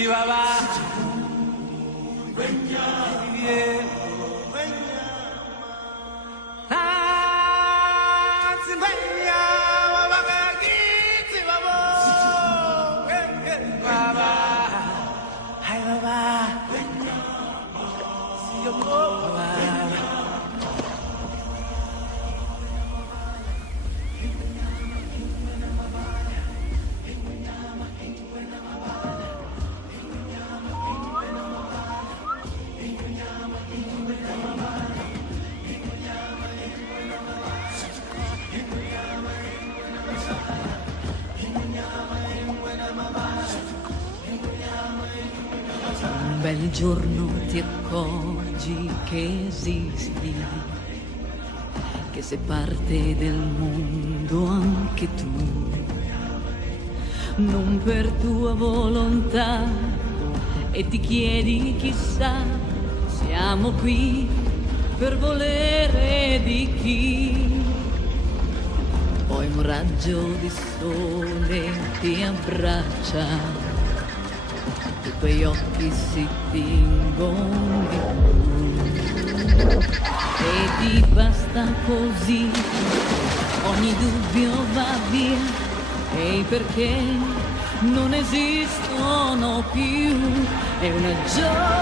Chihuahua. Yeah. Ah, Zimbabwe, Wabagagi, Zimbabwe. Baba, hi Baba. See you, Baba. Un bel giorno ti accorgi che esisti, che sei parte del mondo anche tu, non per tua volontà, e ti chiedi chissà, siamo qui per volere di chi. Poi un raggio di sole ti abbraccia, i tuoi occhi si tingono di blu e ti basta così, ogni dubbio va via e i perché non esistono più. È una gioia